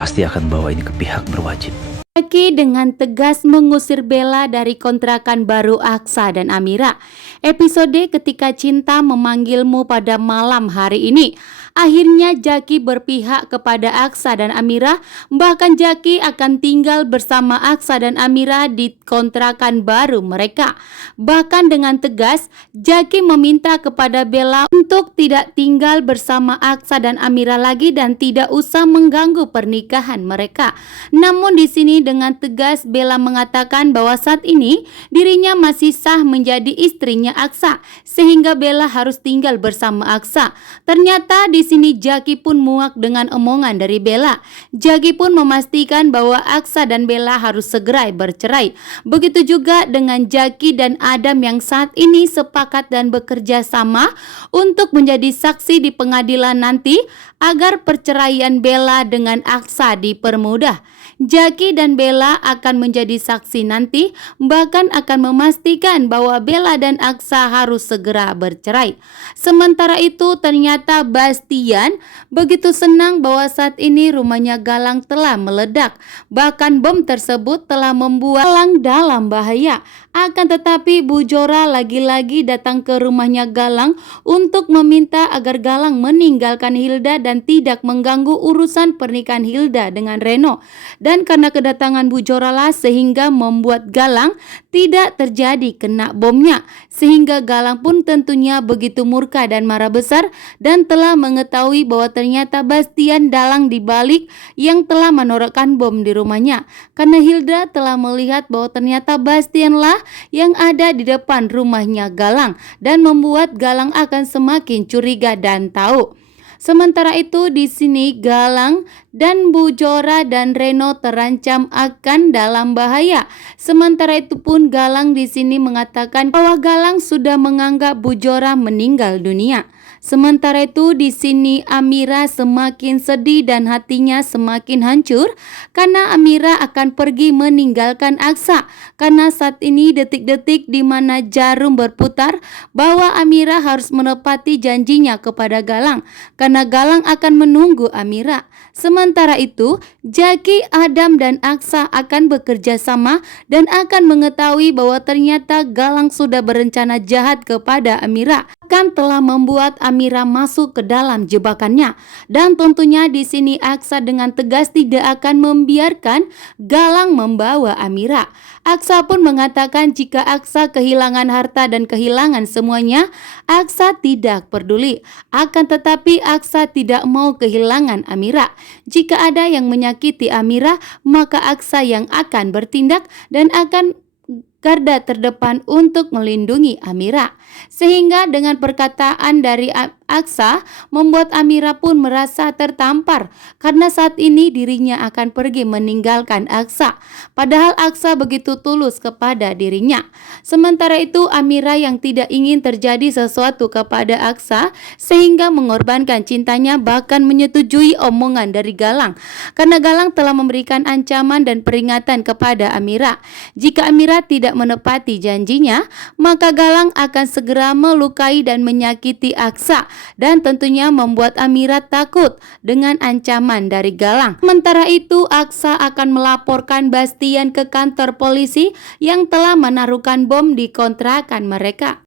pasti akan bawa ini ke pihak berwajib. Zaki dengan tegas mengusir Bella dari kontrakan baru Aksa dan Amira. Episode ketika cinta memanggilmu pada malam hari ini. Akhirnya Zaki berpihak kepada Aksa dan Amira. Bahkan Zaki akan tinggal bersama Aksa dan Amira di kontrakan baru mereka. Bahkan dengan tegas Zaki meminta kepada Bella untuk tidak tinggal bersama Aksa dan Amira lagi dan tidak usah mengganggu pernikahan mereka. Namun di sini dengan tegas Bella mengatakan bahwa saat ini dirinya masih sah menjadi istrinya Aksa, sehingga Bella harus tinggal bersama Aksa. Ternyata di sini Zaki pun muak dengan omongan dari Bella. Zaki pun memastikan bahwa Aksa dan Bella harus segera bercerai. Begitu juga dengan Zaki dan Adam yang saat ini sepakat dan bekerja sama untuk menjadi saksi di pengadilan nanti agar perceraian Bella dengan Aksa dipermudah. Zaki dan Bella akan menjadi saksi nanti, bahkan akan memastikan bahwa Bella dan Aksa harus segera bercerai. Sementara itu ternyata Bastian begitu senang bahwa saat ini rumahnya Galang telah meledak. Bahkan bom tersebut telah membuat Galang dalam bahaya. Akan tetapi Bu Jora lagi-lagi datang ke rumahnya Galang untuk meminta agar Galang meninggalkan Hilda dan tidak mengganggu urusan pernikahan Hilda dengan Reno. Dan karena kedatangan Bu Jora lah sehingga membuat Galang tidak terjadi kena bomnya. Sehingga Galang pun tentunya begitu murka dan marah besar dan telah mengetahui bahwa ternyata Bastian dalang dibalik yang telah menorokkan bom di rumahnya. Karena Hilda telah melihat bahwa ternyata Bastian lah yang ada di depan rumahnya Galang dan membuat Galang akan semakin curiga dan tahu. Sementara itu di sini Galang dan Bu Jora dan Reno terancam akan dalam bahaya. Sementara itu pun Galang di sini mengatakan bahwa Galang sudah menganggap Bu Jora meninggal dunia. Sementara itu di sini Amira semakin sedih dan hatinya semakin hancur karena Amira akan pergi meninggalkan Aksa. Karena saat ini detik-detik di mana jarum berputar bahwa Amira harus menepati janjinya kepada Galang karena Galang akan menunggu Amira. Sementara itu Zaki, Adam dan Aksa akan bekerja sama dan akan mengetahui bahwa ternyata Galang sudah berencana jahat kepada Amira. Kan telah membuat Amira masuk ke dalam jebakannya. Dan tentunya di sini Aksa dengan tegas tidak akan membiarkan Galang membawa Amira. Aksa pun mengatakan jika Aksa kehilangan harta dan kehilangan semuanya, Aksa tidak peduli. Akan tetapi Aksa tidak mau kehilangan Amira. Jika ada yang menyakiti Amira, maka Aksa yang akan bertindak dan akan garda terdepan untuk melindungi Amira. Sehingga dengan perkataan dari Aksa membuat Amira pun merasa tertampar karena saat ini dirinya akan pergi meninggalkan Aksa. Padahal Aksa begitu tulus kepada dirinya. Sementara itu Amira yang tidak ingin terjadi sesuatu kepada Aksa sehingga mengorbankan cintanya bahkan menyetujui omongan dari Galang. Karena Galang telah memberikan ancaman dan peringatan kepada Amira. Jika Amira tidak menepati janjinya, maka Galang akan segera melukai dan menyakiti Aksa dan tentunya membuat Amira takut dengan ancaman dari Galang. Sementara itu Aksa akan melaporkan Bastian ke kantor polisi yang telah menaruhkan bom di kontrakan mereka.